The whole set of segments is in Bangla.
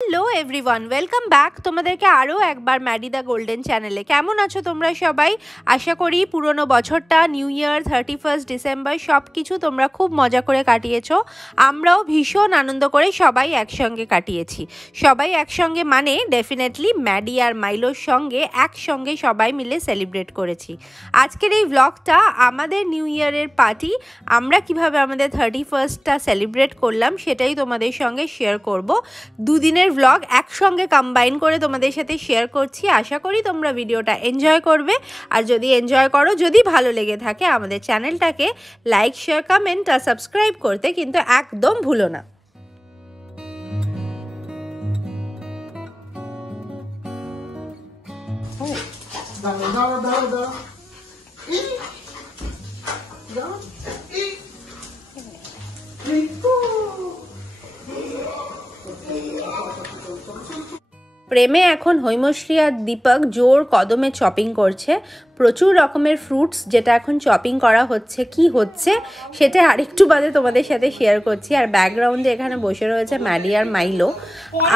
হ্যালো এভরিওয়ান, ওয়েলকাম ব্যাক তোমাদেরকে আরও একবার ম্যাডি দ্য গোল্ডেন চ্যানেলে। কেমন আছো তোমরা সবাই? আশা করি পুরনো বছরটা, নিউ ইয়ার, 31 ডিসেম্বর সব কিছু তোমরা খুব মজা করে কাটিয়েছো। আমরাও ভীষণ আনন্দ করে সবাই একসঙ্গে কাটিয়েছি। সবাই একসঙ্গে মানে ডেফিনেটলি ম্যাডি আর মাইলোর সঙ্গে একসঙ্গে সবাই মিলে সেলিব্রেট করেছি। আজকের এই ব্লগটা আমাদের নিউ ইয়ারের পার্টি, আমরা কিভাবে আমাদের 31টা সেলিব্রেট করলাম সেটাই তোমাদের সঙ্গে শেয়ার করব। দুদিনের ব্লগ একসঙ্গে কম্বাইন করে তোমাদের সাথে শেয়ার করছি। আশা করি তোমরা ভিডিওটা এনজয় করবে। আর যদি এনজয় করো, যদি ভালো লেগে থাকে, আমাদের চ্যানেলটাকে লাইক, শেয়ার, কমেন্ট আর সাবস্ক্রাইব করতে কিন্তু একদম ভুলো না। প্রেমে এখন হৈমশ্রী আর দীপক জোর কদমে চপিং করছে। প্রচুর রকমের ফ্রুটস যেটা এখন চপিং করা হচ্ছে, কি হচ্ছে সেটা আরেকটু বাদে তোমাদের সাথে শেয়ার করছি। আর ব্যাকগ্রাউন্ডে এখানে বসে রয়েছে ম্যাডি আর মাইলো।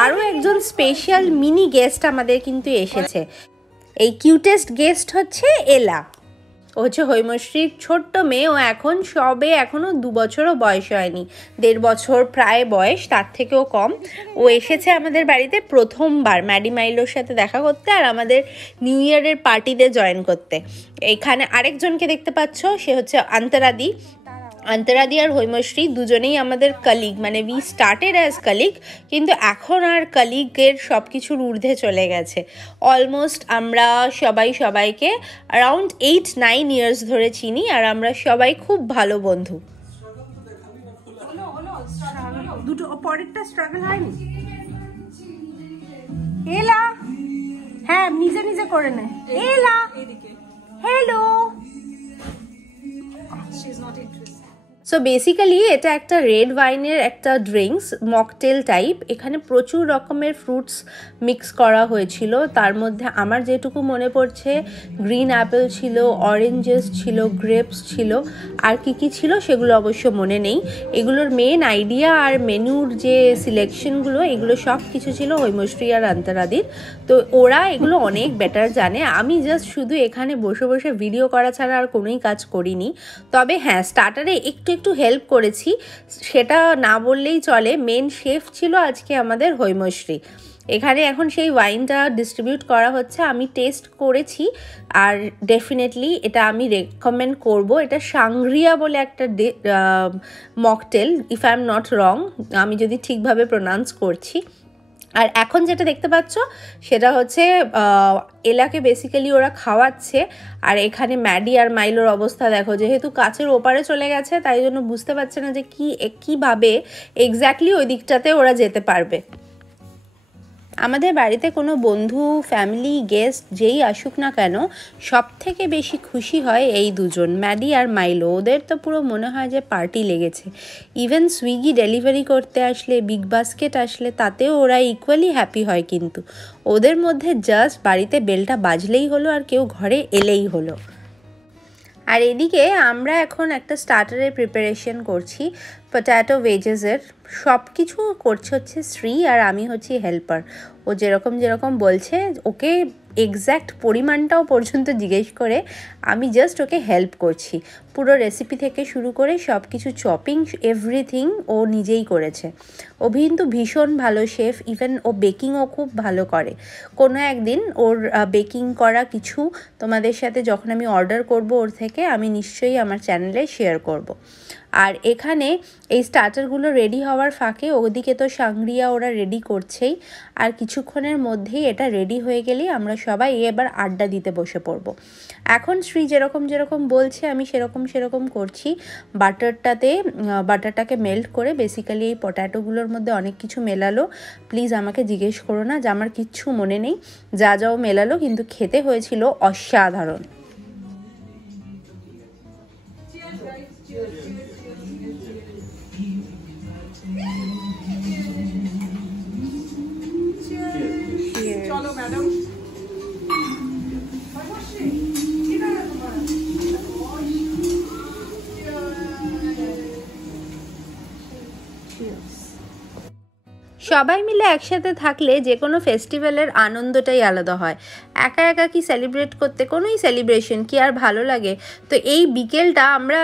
আরও একজন স্পেশাল মিনি গেস্ট আমাদের কিন্তু এসেছে। এই কিউটেস্ট গেস্ট হচ্ছে এলা। ও হচ্ছে হৈমশ্রীর ছোট্ট মেয়ে। ও এখনও 2 বছরও বয়স হয়নি, 1.5 বছর প্রায় বয়স, তার থেকেও কম। ও এসেছে আমাদের বাড়িতে প্রথমবার ম্যাডি মাইলোর সাথে দেখা করতে আর আমাদের নিউ ইয়ারের পার্টিতে জয়েন করতে। এখানে আরেকজনকে দেখতে পাচ্ছ, সে হচ্ছে অন্তরাদি আর হৈমশ্রী দুজনেই আমাদের কলিগ, মানে উই স্টার্টেড অ্যাজ কলিগ, কিন্তু এখন আর কলিগের সব কিছুর ঊর্ধ্বে চলে গেছে। অলমোস্ট আমরা সবাইকে অ্যারাউন্ড 8-9 ইয়ার্স ধরে চিনি আর আমরা সবাই খুব ভালো বন্ধু। দুটো পরেরটা স্ট্রাগল হয়নি। এলা, হ্যাঁ নিজে নিজে করে নে। এলা, হ্যালো। সো বেসিক্যালি এটা একটা রেড ওয়াইনের একটা ড্রিঙ্কস, মকটেল টাইপ। এখানে প্রচুর রকমের ফ্রুটস মিক্স করা হয়েছিল। তার মধ্যে আমার যেটুকু মনে পড়ছে, গ্রিন অ্যাপেল ছিল, অরেঞ্জেস ছিল, গ্রেপস ছিল, আর কি ছিল সেগুলো অবশ্য মনে নেই। এগুলোর মেন আইডিয়া আর মেনুর যে সিলেকশনগুলো, এগুলো সব কিছু ছিল হৈমশ্রী আর অন্তরাদির। তো ওরা এগুলো অনেক বেটার জানে। আমি জাস্ট শুধু এখানে বসে বসে ভিডিও করা ছাড়া আর কোনোই কাজ করিনি। তবে হ্যাঁ, স্টার্টারে একটু হেল্প করেছি, সেটা না বললেই চলে। মেন শেফ ছিল আজকে আমাদের হৈমশ্রী। এখানে এখন সেই ওয়াইনটা ডিস্ট্রিবিউট করা হচ্ছে। আমি টেস্ট করেছি আর ডেফিনেটলি এটা আমি রেকমেন্ড করব। এটা সাংগ্রিয়া বলে একটা mocktail, if I am not wrong, আমি যদি ঠিকভাবে প্রোনাউন্স করছি। আর এখন যেটা দেখতে পাচ্ছ সেটা হচ্ছে এলাকে বেসিক্যালি ওরা খাওয়াচ্ছে। আর এখানে ম্যাডি আর মাইলোর অবস্থা দেখো, যেহেতু কাছের ওপারে চলে গেছে তাই জন্য বুঝতে পারছে না যে কীভাবে এক্স্যাক্টলি ওই দিকটাতে ওরা যেতে পারবে। আমাদের বাড়িতে কোনো বন্ধু, ফ্যামিলি, গেস্ট যেই আসুক না কেন, সব থেকে বেশি খুশি হয় এই দুজন, ম্যাডি আর মাইলো। ওদের তো পুরো মনে হয় যে পার্টি লেগেছে। ইভেন সুইগি ডেলিভারি করতে আসলে, বিগ বাস্কেট আসলে, তাতেও ওরা ইকুয়ালি হ্যাপি হয়। কিন্তু ওদের মধ্যে জাস্ট বাড়িতে বেলটা বাজলেই হলো আর কেউ ঘরে এলেই হলো। আর এদিকে আমরা এখন একটা স্টার্টারের প্রিপারেশন করছি, পট্যাটো ভেজেসের। সব কিছু করছে হচ্ছে শ্রী, আর আমি হচ্ছি হেল্পার। ও যেরকম বলছে, ওকে এক্স্যাক্ট পরিমাণটাও পর্যন্ত জিজ্ঞেস করে আমি জাস্ট ওকে হেল্প করছি। পুরো রেসিপি থেকে শুরু করে সব কিছু চপিং, এভরিথিং ও নিজেই করেছে। ও কিন্তু ভীষণ ভালো শেফ। ইভেন ও বেকিংও খুব ভালো করে। কোনো একদিন ওর বেকিং করা কিছু তোমাদের সাথে যখন আমি অর্ডার করব ওর থেকে, আমি নিশ্চয়ই আমার চ্যানেলে শেয়ার করব। আর এখানে এই স্টার্টারগুলো রেডি হওয়ার ফাঁকে ওদিকে তো সাংগ্রিয়া ওরা রেডি করছেই। আর কিছুক্ষণের মধ্যেই এটা রেডি হয়ে গেলেই আমরা সবাই এবার আড্ডা দিতে বসে পড়ব। এখন শ্রী যেরকম বলছে আমি সেরকম করছি। বাটারটাকে মেল্ট করে বেসিক্যালি এই পট্যাটোগুলোর মধ্যে অনেক কিছু মেলালো। প্লিজ আমাকে জিজ্ঞেস করো না যে আমার কিচ্ছু মনে নেই, যাও মেলালো, কিন্তু খেতে হয়েছিল অসাধারণ। চলো ম্যাডাম। সবাই মিলে একসাথে থাকলে যে কোনো ফেস্টিভ্যালের আনন্দটাই আলাদা হয়। একা একা কি সেলিব্রেট করতে, কোনোই সেলিব্রেশন কি আর ভালো লাগে। তো এই বিকেলটা আমরা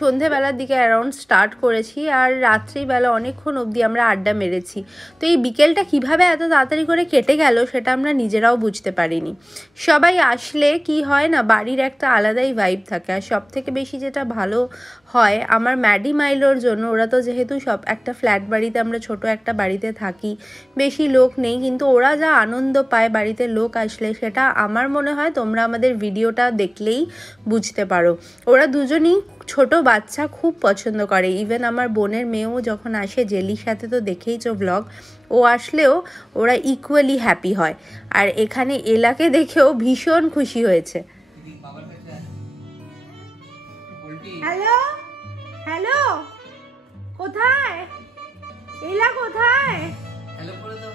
সন্ধেবেলার দিকে অ্যারাউন্ড স্টার্ট করেছি, আর রাত্রিবেলা অনেকক্ষণ অবধি আমরা আড্ডা মেরেছি। তো এই বিকেলটা কিভাবে এত তাড়াতাড়ি করে কেটে গেল সেটা আমরা নিজেরাও বুঝতে পারিনি। সবাই আসলে কি হয় না, বাড়ির একটা আলাদাই ভাইব থাকে। আর সব থেকে বেশি যেটা ভালো হয় আমার ম্যাডি মাইলোর জন্য, ওরা তো যেহেতু সব একটা ফ্ল্যাট বাড়িতে, আমরা ছোট একটা বাড়িতে থাকি, বেশি লোক নেই, কিন্তু ওরা যা আনন্দ পায় বাড়িতে লোক আসলে সেটা আমার মনে হয় তোমরা আমাদের ভিডিওটা দেখলেই বুঝতে পারো। ওরা দুজনই ছোট বাচ্চা খুব পছন্দ করে। ইভেন আমার বোনের মেয়েও যখন আসে, জেলির সাথে তো দেখেইছো ব্লগ, ও আসলেও ওরা ইকুয়ালি হ্যাপি হয়। আর এখানে এলাকে দেখেও ভীষণ খুশি হয়েছে। হ্যালো হ্যালো, কোথায় এলা, কোথায়? হ্যালো করে দাও।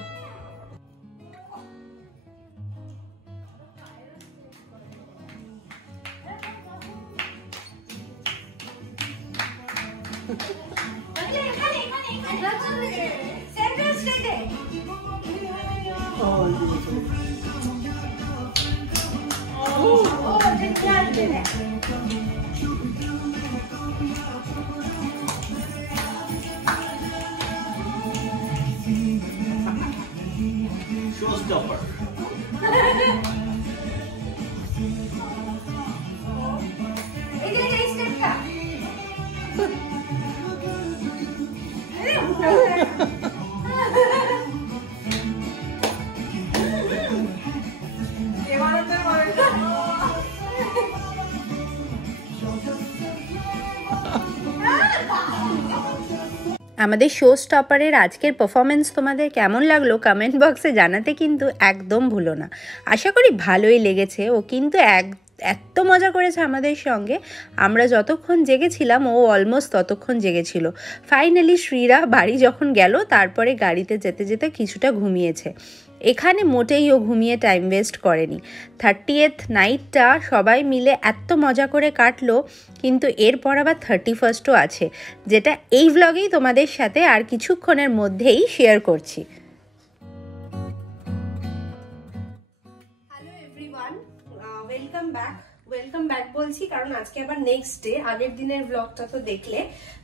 Showstopper. আমাদের শো স্টপারের আজকের পারফরমেন্স তোমাদের কেমন লাগলো কমেন্ট বক্সে জানাতে কিন্তু একদম ভুলো না। আশা করি ভালোই লেগেছে। ও কিন্তু এত মজা করেছে আমাদের সঙ্গে, আমরা যতক্ষণ জেগেছিলাম ও অলমোস্ট ততক্ষণ জেগেছিল। ফাইনালি শ্রীরা বাড়ি যখন গেল, তারপরে গাড়িতে যেতে যেতে কিছুটা ঘুমিয়েছে। এখানে মোটেই ও ঘুমিয়ে টাইম ওয়েস্ট করেনি। 30th নাইটটা সবাই মিলে এত মজা করে কাটলো, কিন্তু এরপর আবার 31স্টও আছে, যেটা এই ভ্লগেই তোমাদের সাথে আর কিছুক্ষণের মধ্যেই শেয়ার করছি। হ্যালো এভরিওয়ান, ওয়েলকাম ব্যাক বলছি কারণ আজকে আবার নেক্সট ডে। আগের দিনের ব্লগটা তো দেখলে,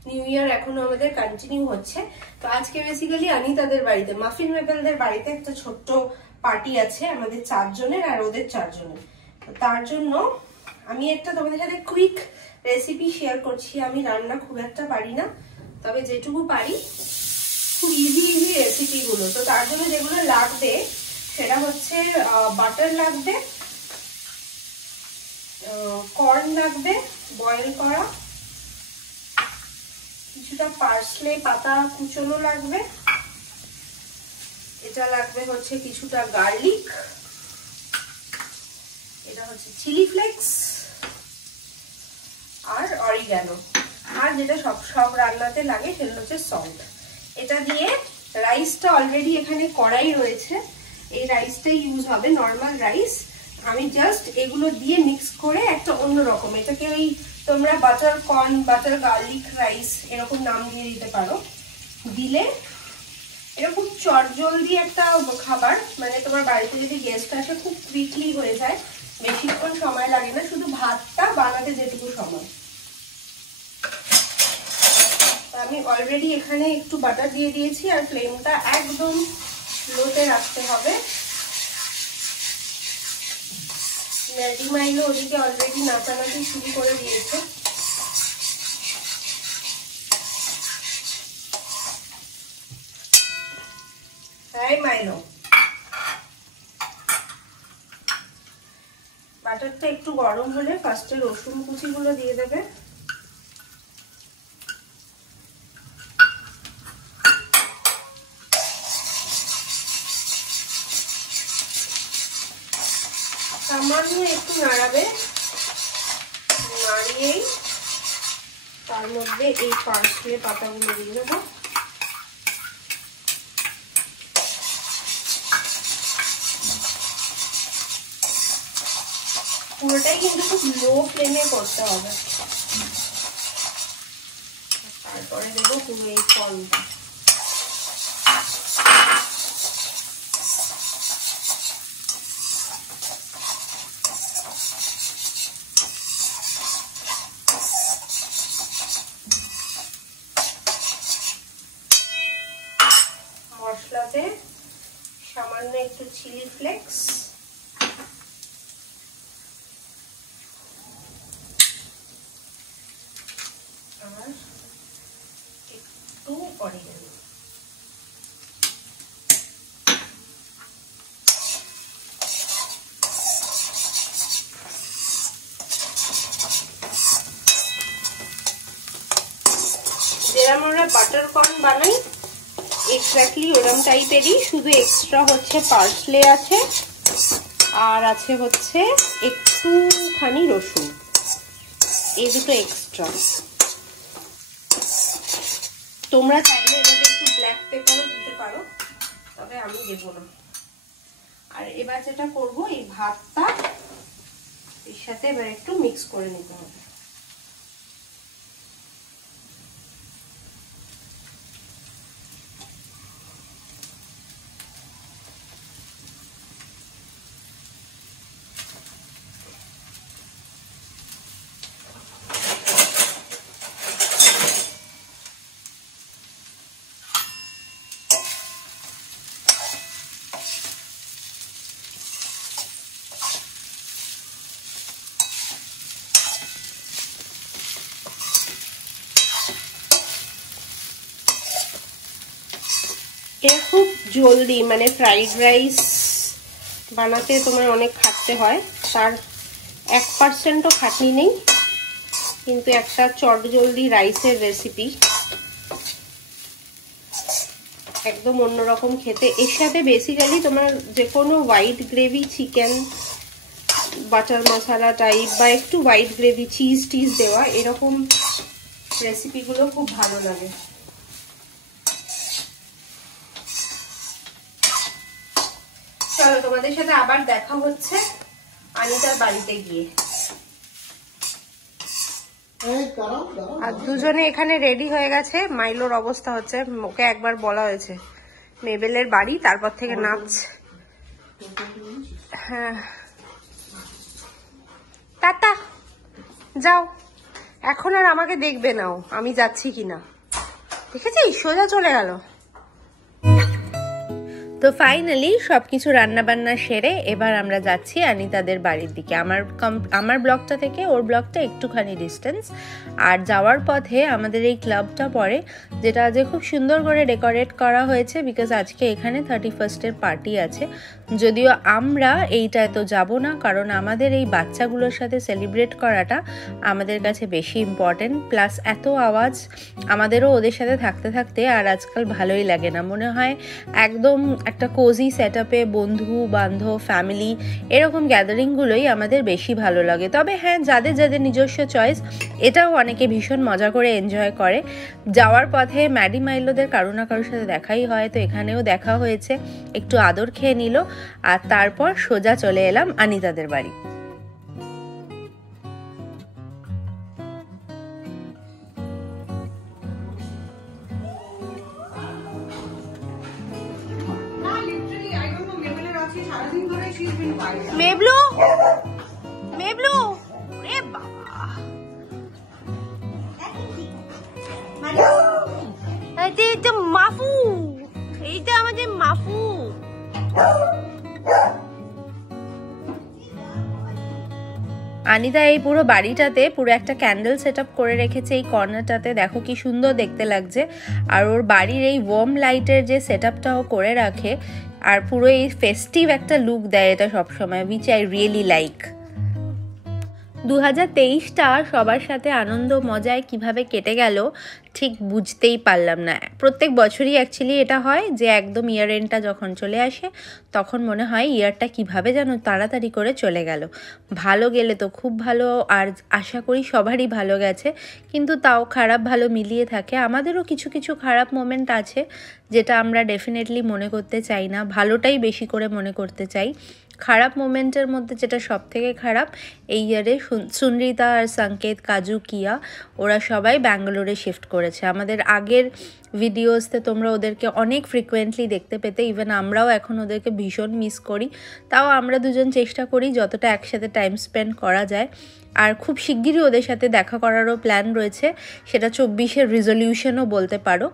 নিউ ইয়ার এখনো আমাদের কন্টিনিউ হচ্ছে। তো আজকে বেসিক্যালি অনিতাদের বাড়িতে, মাফিন মেবেলদের বাড়িতে একটা ছোট্ট পার্টি আছে আমাদের 4 জনের আর ওদের 4 জনের। তার জন্য আমি একটা তোমাদের সাথে কুইক রেসিপি শেয়ার করছি। আমি রান্না খুব একটা পারি না, তবে যেটুকু পারি খুব ইজি রেসিপিগুলো। তো তার জন্য যেগুলো লাগবে সেটা হচ্ছে বাটার লাগবে, কর্ন লাগবে বয়েল করা, কিছুটা পার্সলে পাতা কুচনো লাগবে, এটা লাগবে হচ্ছে কিছুটা গার্লিক, এটা হচ্ছে চিলি ফ্লেক্স আর অরিগ্যানো, আর যেটা সব রান্নাতে লাগে সেটা হচ্ছে সল্ট। এটা দিয়ে রাইসটা অলরেডি এখানে কড়াই রয়েছে, এই রাইসটাই ইউজ হবে, নর্মাল রাইস। আমি জাস্ট এগুলো দিয়ে মিক্স করে একটা অন্য রকম, এটাকে ওই তোমরা butter corn, butter garlic rice এরকম নাম দিয়ে দিতে পারো। দিলে এরকম চটজলদি একটা খাবার, মানে তোমার বাড়িতে যদি গেস্ট আসে খুব কুইকলি হয়ে যায়, বেশিক্ষণ সময় লাগে না, শুধু ভাতটা বানাতে যেটুকু সময়। আমি অলরেডি এখানে একটু বাটার দিয়ে দিয়েছি, আর ফ্লেমটা একদম লোতে রাখতে হবে। ম্যাডি মাইলো ওদিকে অলরেডি নাচানাচি শুরু করে দিয়েছে। হ্যাঁ মাইলো, বাটারটা একটু গরম হলে ফার্স্টে রসুন কুচিগুলো দিয়ে দেবে, সামান্য একটু নাড়াবে, নাড়িয়েই তার মধ্যে এই পার্সলে পাতাগুলো দিয়ে দেবো। পুরোটাই কিন্তু খুব লো ফ্লেমে করতে হবে। তারপরে দেবো পুরো এই কর্নটা। সামান্য একটু চিলি ফ্লেক্স, আর একটু অরিগেনো। যেরকম আমরা বাটার কর্ন বানাই এক্স্যাক্টলি ওরকম টাইপেরই, শুধু এক্সট্রা হচ্ছে পার্সলে আছে আর আছে হচ্ছে একটুখানি রসুন, এই দুটো এক্সট্রা। তোমরা চাইলে এটাতে একটু ব্ল্যাক পেপারও দিতে পারো, তবে আমি দেবো না। আর এবার যেটা করবো, এই ভাতটা এর সাথে এবার একটু মিক্স করে নিতে হবে। এটা খুব জলদি, মানে ফ্রাইড রাইস বানাতে তোমার অনেক খাটতে হয়, তার 1%ও খাটনি নেই, কিন্তু একটা চটজলদি রাইসের রেসিপি, একদম অন্যরকম খেতে। এর সাথে বেসিক্যালি তোমার যে কোনো হোয়াইট গ্রেভি চিকেন, বাটার মশলা টাইপ বা একটু হোয়াইট গ্রেভি চিজ টিজ দেওয়া, এরকম রেসিপিগুলো খুব ভালো লাগে। চলো তোমাদের সাথে আবার দেখা হচ্ছে আনিতার বাড়িতে গিয়ে। আর দুজনে এখানে রেডি হয়ে গেছে। মাইলোর অবস্থা হচ্ছে, ওকে একবার বলা হয়েছে মেবেলের বাড়ি, তারপর থেকে নাচ। হ্যাঁ টাটা, যাও, এখন আর আমাকে দেখবে নাও আমি যাচ্ছি কিনা। দেখেছিস সোজা চলে গেল। তো ফাইনালি সবকিছু রান্না বান্না সেরে এবার আমরা যাচ্ছি আনিতাদের বাড়ির দিকে। আমার ব্লকটা থেকে ওর ব্লকটা একটুখানি ডিস্টেন্স। আর যাওয়ার পথে আমাদের এই ক্লাবটা পড়ে, যেটা আজকে খুব সুন্দর করে ডেকোরেট করা হয়েছে, বিকজ আজকে এখানে 31st পার্টি আছে। যদিও আমরা এইটায় তো যাব না, কারণ আমাদের এই বাচ্চাগুলোর সাথে সেলিব্রেট করাটা আমাদের কাছে বেশি ইম্পর্টেন্ট। প্লাস এত আওয়াজ আমাদেরও ওদের সাথে থাকতে থাকতে আর আজকাল ভালোই লাগে না, মনে হয় একদম একটা কোজি সেট আপে বন্ধু বান্ধব ফ্যামিলি এরকম গ্যাদারিংগুলোই আমাদের বেশি ভালো লাগে। তবে হ্যাঁ, যাদের যাদের নিজস্ব চয়েস, এটাও অনেকে ভীষণ মজা করে এনজয় করে। যাওয়ার পথে ম্যাডি মাইলোদের কারো না কারোর সাথে দেখাই হয়, তো এখানেও দেখা হয়েছে, একটু আদর খেয়ে নিল, আর তারপর সোজা চলে এলাম আনিতাদের বাড়ি। মেবলু, মেবলু, রে বাবা, এইটা মাফু, এইটা আমাদের মাফু। আনিতা এই পুরো বাড়িটাতে পুরো একটা ক্যান্ডেল সেট আপ করে রেখেছে এই কর্নারটাতে, দেখো কি সুন্দর দেখতে লাগছে। আর ওর বাড়ির এই ওয়ার্ম লাইটের যে সেট আপটাও করে রাখে, আর পুরো এই ফেস্টিভ একটা লুক দেয় এটা সবসময়, উইচ আই রিয়েলি লাইক। 2023টা সবার সাথে আনন্দ মজায় কিভাবে কেটে গেল ঠিক বুঝতেই পারলাম না। প্রত্যেক বছরই অ্যাকচুয়ালি এটা হয় যে একদম ইয়ার এন্ডটা যখন চলে আসে তখন মনে হয় ইয়ারটা কিভাবে যেন তাড়াতাড়ি করে চলে গেল। ভালো গেলে তো খুব ভালো, আর আশা করি সবারই ভালো গেছে, কিন্তু তাও খারাপ ভালো মিলিয়ে থাকে। আমাদেরও কিছু কিছু খারাপ মোমেন্ট আছে যেটা আমরা ডেফিনেটলি মনে করতে চাই না, ভালোটাই বেশি করে মনে করতে চাই। খারাপ মোমেন্টের মধ্যে যেটা সব থেকে খারাপ, এই ইয়ারে সুনৃতা আর সংকেত, কাজু, কিয়া ওরা সবাই ব্যাঙ্গালোরে শিফট করে করেছে। আমাদের আগের ভিডিওসতে তোমরা ওদেরকে অনেক ফ্রিকোয়েন্টলি দেখতে পেতে, ইভেন আমরাও এখন ওদেরকে ভীষণ মিস করি। তাও আমরা দুজন চেষ্টা করি যতটা একসাথে টাইম স্পেন্ড করা যায়। আর খুব শিগগিরই ওদের সাথে দেখা করারও প্ল্যান রয়েছে, সেটা 24-এর রিজলিউশনও বলতে পারো।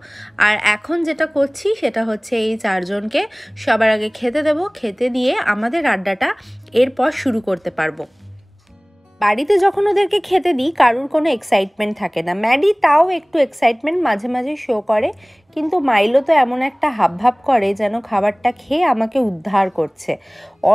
আর এখন যেটা করছি সেটা হচ্ছে এই 4 জনকে সবার আগে খেতে দেবো, খেতে দিয়ে আমাদের আড্ডাটা এরপর শুরু করতে পারবো। বাড়িতে যখন ওদেরকে খেতে দিই কারুর কোনো এক্সাইটমেন্ট থাকে না। ম্যাডি তাও একটু এক্সাইটমেন্ট মাঝে মাঝে শো করে, কিন্তু মাইলো তো এমন একটা হাবভাব করে যেন খাবারটা খেয়ে আমাকে উদ্ধার করছে।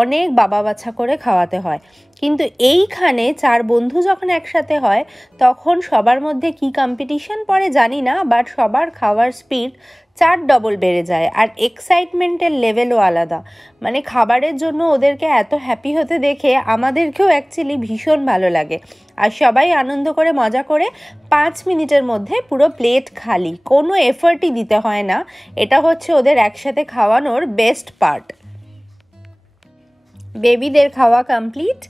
অনেক বাবা বাছা করে খাওয়াতে হয়। কিন্তু এইখানে 4 বন্ধু যখন একসাথে হয় তখন সবার মধ্যে কি কম্পিটিশন পড়ে জানি না, বাট সবার খাওয়ার স্পিড 4 ডবল বেড়ে যায়। আর এক্সাইটমেন্টের লেভেলও আলাদা। মানে খাবারের জন্য ওদেরকে এত হ্যাপি হতে দেখে আমাদেরকেও অ্যাকচুয়ালি ভীষণ ভালো লাগে। আর সবাই আনন্দ করে মজা করে 5 মিনিটের মধ্যে পুরো প্লেট খালি, কোনো এফর্টই দিতে হয় না। এটা হচ্ছে ওদের একসাথে খাওয়ানোর বেস্ট পার্ট। বেবিদের খাওয়া কমপ্লিট,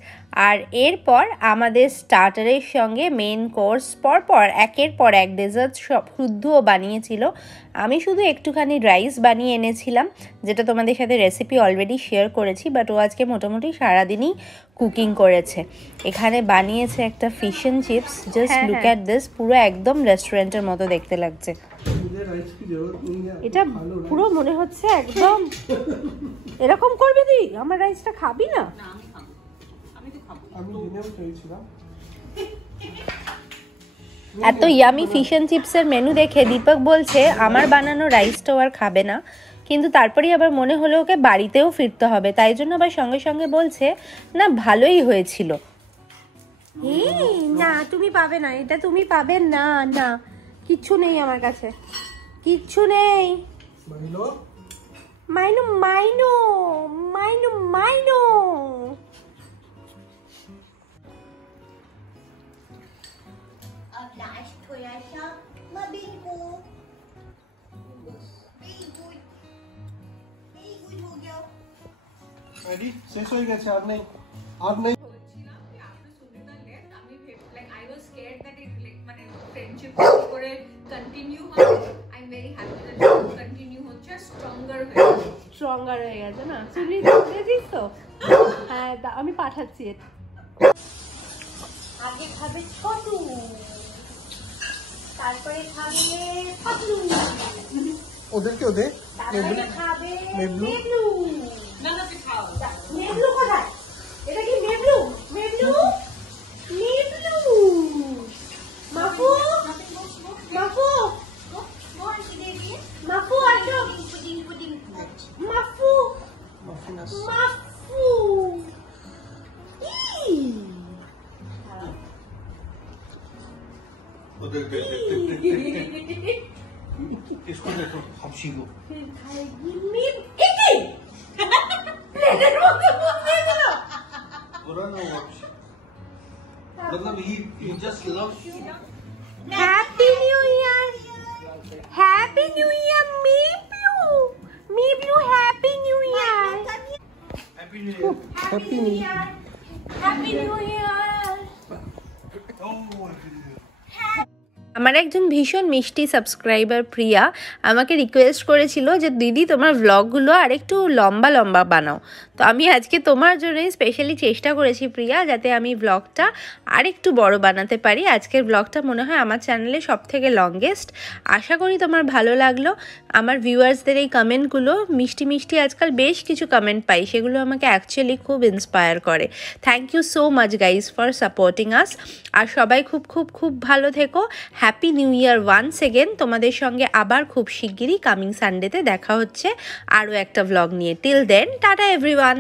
আর এরপর আমাদের স্টার্টারের সঙ্গে মেন কোর্স পরপর একের পর এক ডেজার্ট সব শুদ্ধও বানিয়েছিল। আমি শুধু একটুখানি রাইস বানিয়ে এনেছিলাম, যেটা তোমাদের সাথে রেসিপি অলরেডি শেয়ার করেছি, বাট ও আজকে মোটামুটি সারাদিনই কুকিং করেছে। এখানে বানিয়েছে একটা fish and chips, just look at this, পুরো একদম রেস্টুরেন্টের মতো দেখতে লাগছে। এটা পুরো মনে হচ্ছে একদম এরকম করবে তুই, আমার রাইসটা খাবি না? এত ইয়ামি ফিশ অ্যান্ড চিপসের মেনু দেখে দীপক বলছে আমার বানানো রাইসটাও আর খাবে না, কিন্তু তারপরেই আবার মনে হলো ওকে বাড়িতেও ফিরতে হবে, তাই জন্য আবার সঙ্গে সঙ্গে বলছে না ভালোই হয়েছিল। না তুমি পাবে না, এটা তুমি পাবে না, না কিচ্ছু নেই আমার কাছে, কিচ্ছু নেই। মাইনো মাইনো মাইনো মাইনো শেষ হয়ে গেছে, আর নেই, আর নেই। স্ট্রঙ্গার হয়ে গেছে না, চুলি দিস তো? হ্যাঁ আমি পাঠাচ্ছি। আগে খাবে ছোটু, তারপরে খাবে পাতলু, ওদেরকে ওদের তারপরে খাবে মেবলু। না না তুই খাও। মেবলু কোথায়? এটা কি মেবলু? মেবলু মেবলু মাফু মাফু মাফু আসো, মাফু মাফু इसको देखो हबशी को मतलब he just loves Happy New Year, Happy New Year, Miblu, Miblu, Happy New Year, Happy New Year. Happy New Year, Happy New Year. Oh, Happy New Year. আমার একজন ভীষণ মিষ্টি সাবস্ক্রাইবার প্রিয়া আমাকে রিকোয়েস্ট করেছিল যে দিদি তোমার ভ্লগগুলো আর একটু লম্বা লম্বা বানাও। তো আমি আজকে তোমার জন্যই স্পেশালি চেষ্টা করেছি প্রিয়া, যাতে আমি ভ্লগটা আর একটু বড় বানাতে পারি। আজকের ভ্লগটা মনে হয় আমার চ্যানেলে সবথেকে লংগেস্ট। আশা করি তোমার ভালো লাগলো। আমার ভিউয়ার্সদের এই কমেন্টগুলো মিষ্টি মিষ্টি, আজকাল বেশ কিছু কমেন্ট পাই, সেগুলো আমাকে অ্যাকচুয়ালি খুব ইন্সপায়ার করে। Thank you so much guys for supporting us. আর সবাই খুব খুব খুব ভালো থেকো। Happy new year once again. তোমাদের সঙ্গে আবার খুব শিগগিরই কামিং সানডেতে দেখা হচ্ছে আরও একটা ভ্লগ নিয়ে। Till then tata everyone.